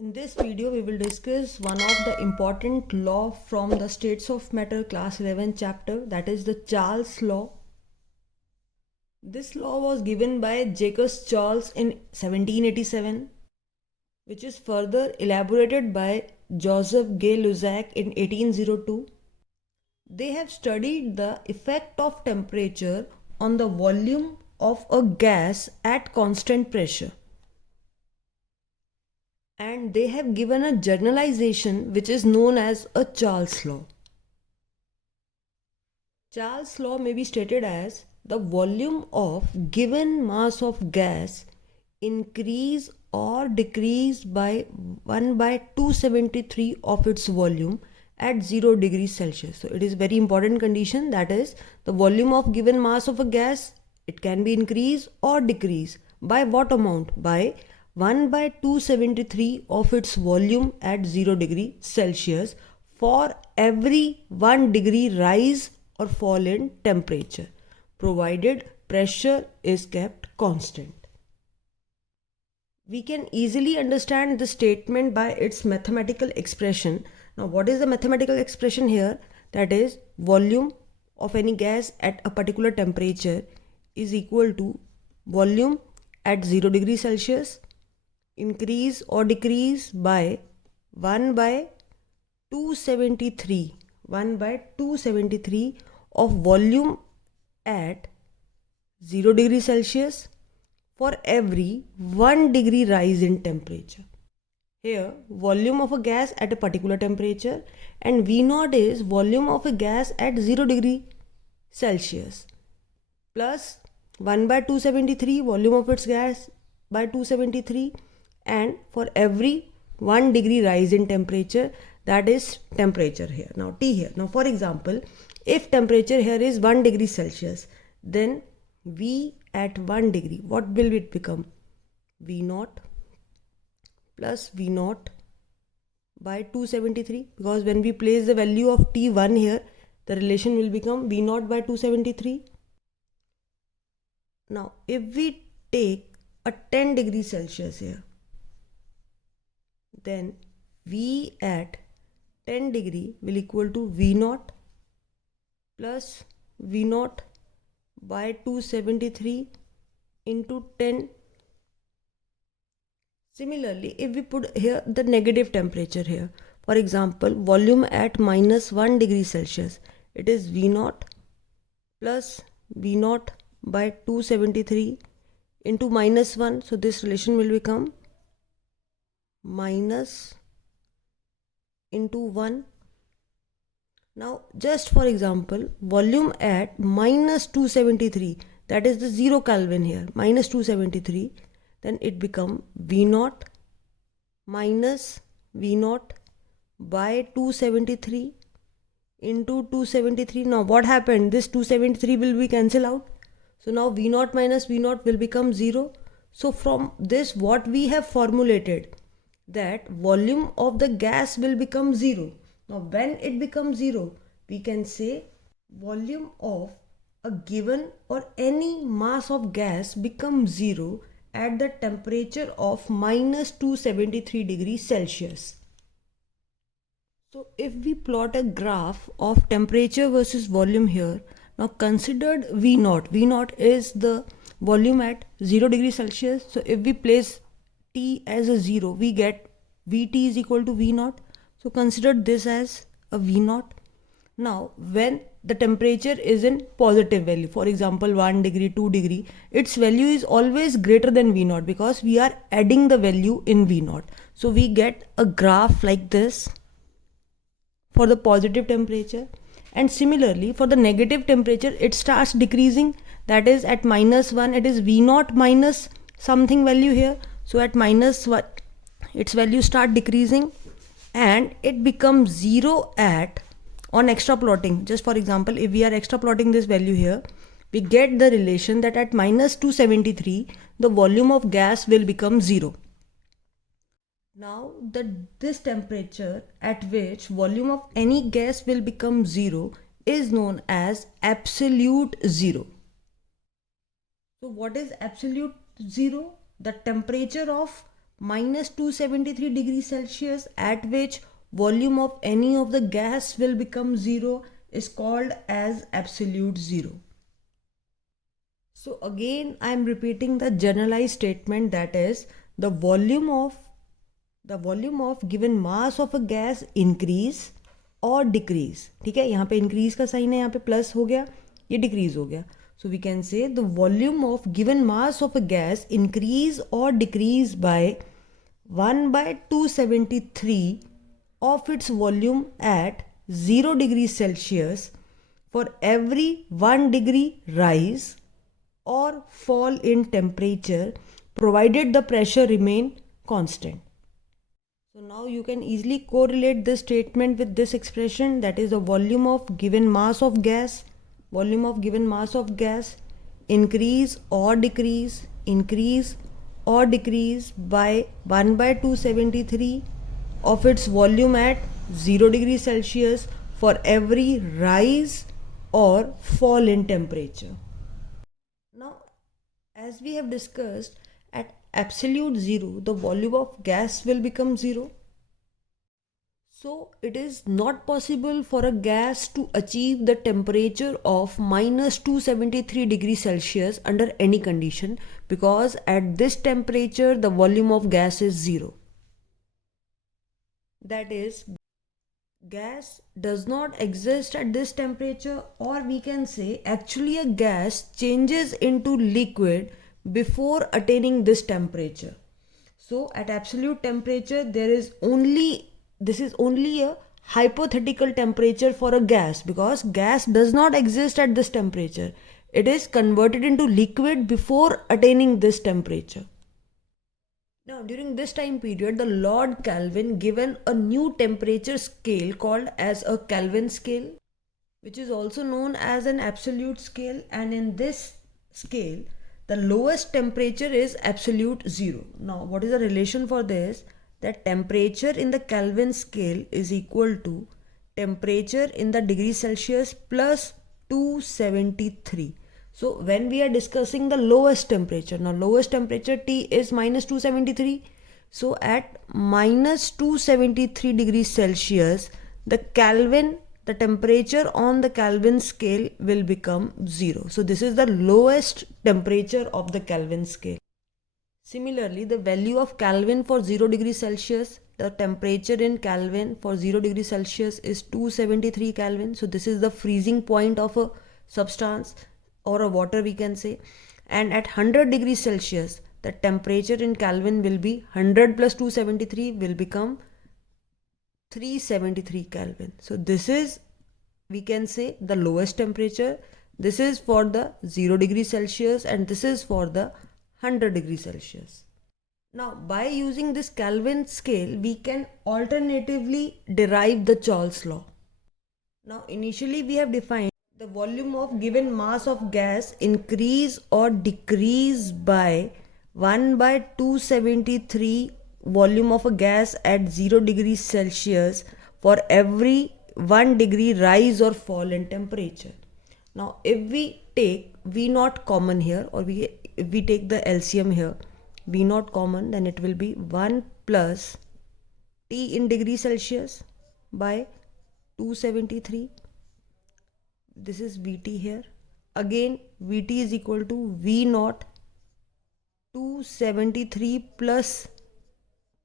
In this video, we will discuss one of the important law from the States of Matter class 11 chapter, that is the Charles law. This law was given by Jacques Charles in 1787, which is further elaborated by Joseph Gay-Lussac in 1802. They have studied the effect of temperature on the volume of a gas at constant pressure. And they have given a generalization which is known as a Charles law. Charles law may be stated as the volume of given mass of gas increase or decrease by 1 by 273 of its volume at 0 degrees Celsius. So it is very important condition, that is the volume of given mass of a gas, it can be increase or decrease by what amount? By 1 by 273 of its volume at 0 degree Celsius for every 1 degree rise or fall in temperature, provided pressure is kept constant. We can easily understand the statement by its mathematical expression. Now, what is the mathematical expression here? That is, volume of any gas at a particular temperature is equal to volume at 0 degree Celsius increase or decrease by 1 by 273 of volume at 0 degree Celsius for every 1 degree rise in temperature. Here, volume of a gas at a particular temperature, and V0 is volume of a gas at 0 degree Celsius plus 1 by 273 volume of its gas by 273, and for every 1 degree rise in temperature, that is temperature here. Now T here. Now for example, if temperature here is 1 degree Celsius, then V at 1 degree, what will it become? V0 plus V0 by 273, because when we place the value of T1 here, the relation will become V0 by 273. Now if we take a 10 degree Celsius here, then V at 10 degree will equal to V0 plus V0 by 273 into 10. Similarly, if we put here the negative temperature here, for example, volume at minus 1 degree Celsius, it is V0 plus V0 by 273 into minus 1. So this relation will become minus into 1. Now just for example, volume at minus 273, that is the 0 Kelvin here, minus 273, then it become V0 minus V0 by 273 into 273. Now what happened? This 273 will be cancelled out. So now V0 minus V0 will become 0. So from this, what we have formulated, that volume of the gas will become 0. Now when it becomes 0, we can say volume of a given or any mass of gas becomes 0 at the temperature of minus 273 degrees Celsius. So if we plot a graph of temperature versus volume here, now considered V0. V0 is the volume at 0 degrees Celsius. So if we place T as a 0, we get Vt is equal to V0. So consider this as a V0. Now when the temperature is in positive value, for example 1 degree, 2 degree, its value is always greater than V0 because we are adding the value in V0. So we get a graph like this for the positive temperature, and similarly for the negative temperature it starts decreasing, that is at minus 1 it is V0 minus something value here. So at minus 1 its value start decreasing and it becomes 0 at on extra plotting. Just for example, if we are extra plotting this value here, we get the relation that at minus 273 the volume of gas will become 0. Now this temperature at which volume of any gas will become 0 is known as absolute 0. So what is absolute 0? The temperature of minus 273 degrees Celsius, at which volume of any of the gas will become zero, is called as absolute zero. So again I am repeating the generalized statement, that is the volume of given mass of a gas increase or decrease. ठीक है, यहाँ पे increase का sign है, यहाँ पे plus हो गया, ये decrease हो गया. So we can say the volume of given mass of a gas increase or decrease by 1/273 of its volume at 0 degrees Celsius for every 1 degree rise or fall in temperature, provided the pressure remain constant. So now you can easily correlate this statement with this expression, that is the volume of given mass of gas increase or decrease by 1/273 of its volume at 0 degrees Celsius for every rise or fall in temperature. Now, as we have discussed, at absolute zero, the volume of gas will become zero. So, it is not possible for a gas to achieve the temperature of minus 273 degrees Celsius under any condition, because at this temperature, the volume of gas is zero. That is, gas does not exist at this temperature, or we can say actually a gas changes into liquid before attaining this temperature. So at absolute temperature this is only a hypothetical temperature for a gas, because gas does not exist at this temperature. It is converted into liquid before attaining this temperature. Now, during this time period, the Lord Kelvin given a new temperature scale called as a Kelvin scale, which is also known as an absolute scale, and in this scale, the lowest temperature is absolute zero. Now, what is the relation for this? That temperature in the Kelvin scale is equal to temperature in the degree Celsius plus 273. So when we are discussing the lowest temperature, now lowest temperature T is minus 273. So at minus 273 degrees Celsius, the temperature on the Kelvin scale will become 0. So this is the lowest temperature of the Kelvin scale. Similarly, the value of Kelvin for 0 degrees Celsius, the temperature in Kelvin for 0 degrees Celsius is 273 Kelvin. So this is the freezing point of a substance or a water, we can say. And at 100 degrees Celsius, the temperature in Kelvin will be 100 plus 273 will become 373 Kelvin. So this is, we can say, the lowest temperature. This is for the 0 degrees Celsius and this is for the 100 degrees Celsius. Now, by using this Kelvin scale, we can alternatively derive the Charles law. Now, initially we have defined the volume of given mass of gas increase or decrease by 1/273 volume of a gas at 0 degrees Celsius for every 1 degree rise or fall in temperature. Now, if we take V naught common here, or if we take the LCM here, V naught common, then it will be 1 plus T in degree Celsius by 273. This is Vt here. Again, Vt is equal to V naught 273 plus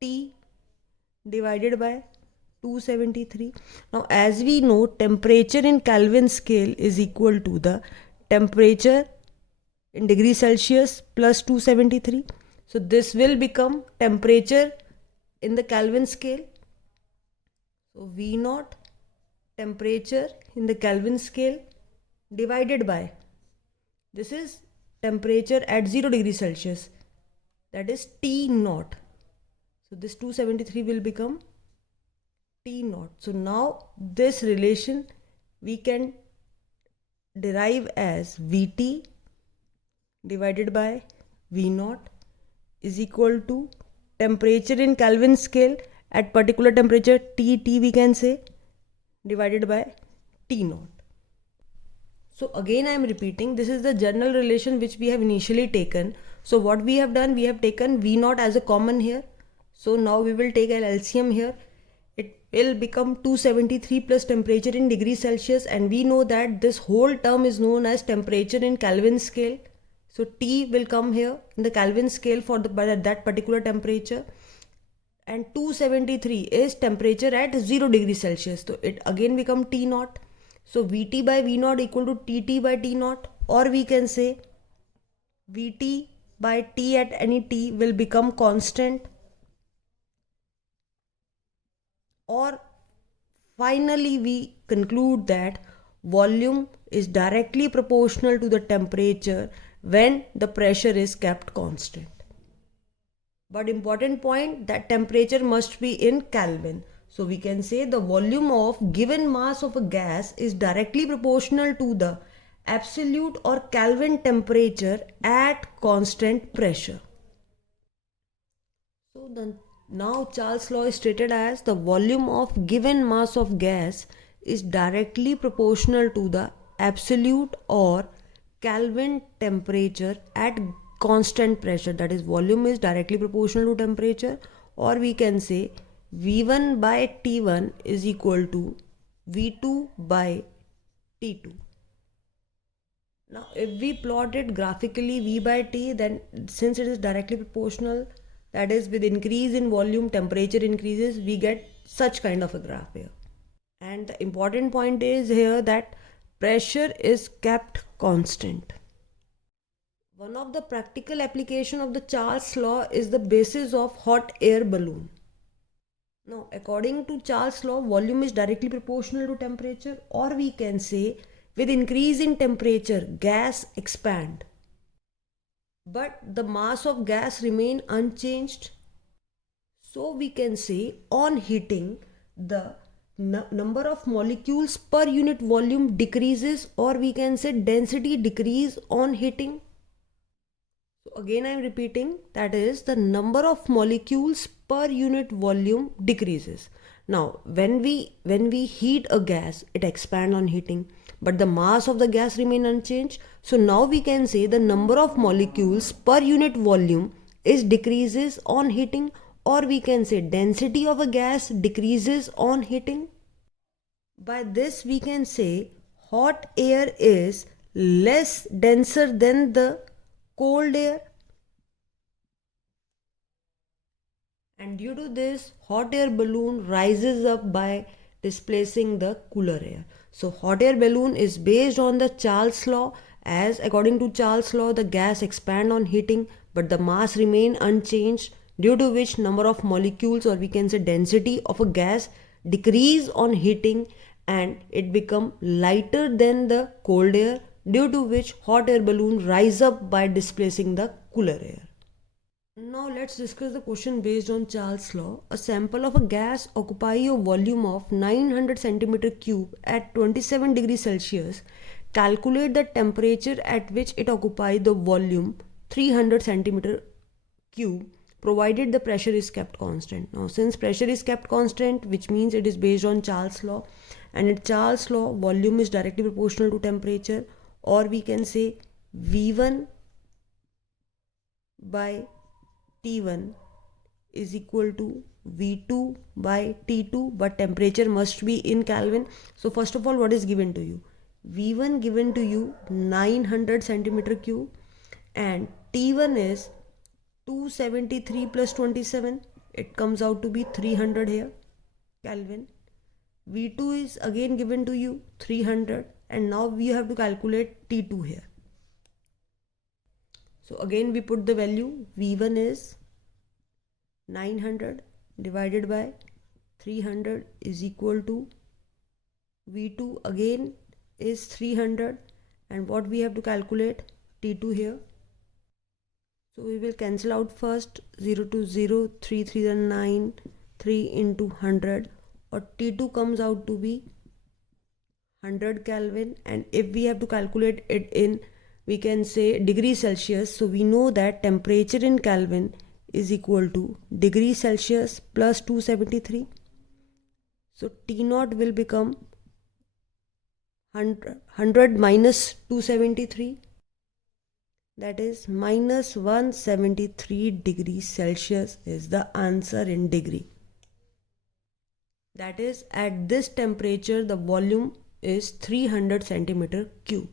T divided by 273. Now, as we know, temperature in Kelvin scale is equal to the temperature in degree Celsius plus 273. So this will become temperature in the Kelvin scale. So V naught temperature in the Kelvin scale divided by, this is temperature at 0 degrees Celsius, that is T naught. So this 273 will become T naught. So now this relation we can derive as Vt divided by V naught is equal to temperature in Kelvin scale at particular temperature T we can say, divided by T naught. So again I am repeating, this is the general relation which we have initially taken. So what we have done, we have taken V naught as a common here. So now we will take an LCM here. It will become 273 plus temperature in degrees Celsius, and we know that this whole term is known as temperature in Kelvin scale. So T will come here in the Kelvin scale for that particular temperature, and 273 is temperature at 0 degrees Celsius. So it again become T naught. So Vt by V naught equal to Tt by T naught, or we can say Vt by T at any T will become constant, or finally we conclude that volume is directly proportional to the temperature when the pressure is kept constant. But important point, that temperature must be in Kelvin. So we can say the volume of given mass of a gas is directly proportional to the absolute or Kelvin temperature at constant pressure. So now Charles' law is stated as the volume of given mass of gas is directly proportional to the absolute or Kelvin temperature at constant pressure. That is, volume is directly proportional to temperature, or we can say V1 by T1 is equal to V2 by T2. Now if we plot it graphically V by T, then since it is directly proportional, that is, with increase in volume temperature increases, we get such kind of a graph here. And the important point is here that pressure is kept constant. One of the practical application of the Charles law is the basis of hot air balloon. Now according to Charles law, volume is directly proportional to temperature, or we can say with increase in temperature gas expand, but the mass of gas remain unchanged. So we can say on heating the number of molecules per unit volume decreases, or we can say density decrease on heating. So again I am repeating, that is, the number of molecules per unit volume decreases. Now when we heat a gas, it expands on heating, but the mass of the gas remain unchanged. So now we can say the number of molecules per unit volume is decreases on heating, or we can say density of a gas decreases on heating. By this we can say hot air is less denser than the cold air, and due to this hot air balloon rises up by displacing the cooler air. So hot air balloon is based on the Charles law, as according to Charles law the gas expand on heating but the mass remain unchanged, due to which number of molecules, or we can say density of a gas, decrease on heating and it become lighter than the cold air, due to which hot air balloon rise up by displacing the cooler air. Now let's discuss the question based on Charles' law. A sample of a gas occupy a volume of 900 centimeter cube at 27 degrees Celsius. Calculate the temperature at which it occupy the volume 300 centimeter cube, provided the pressure is kept constant. Now since pressure is kept constant, which means it is based on Charles' law, and in Charles' law volume is directly proportional to temperature, or we can say V1 by T1 is equal to V2 by T2, but temperature must be in Kelvin. So first of all, what is given to you? V1 given to you 900 centimeter cube, and T1 is 273 plus 27, it comes out to be 300 here, Kelvin. V2 is again given to you 300, and now we have to calculate T2 here. So again we put the value, V1 is 900 divided by 300 is equal to V2 again is 300, and what we have to calculate, T2 here. So we will cancel out first 0 to 0, 3 3 then 9, 3 into 100, or T2 comes out to be 100 Kelvin, and if we have to calculate it in, we can say degree Celsius, so we know that temperature in Kelvin is equal to degree Celsius plus 273. So T0 will become 100 minus 273. That is minus 173 degrees Celsius is the answer in degree. That is, at this temperature the volume is 300 centimeter cube.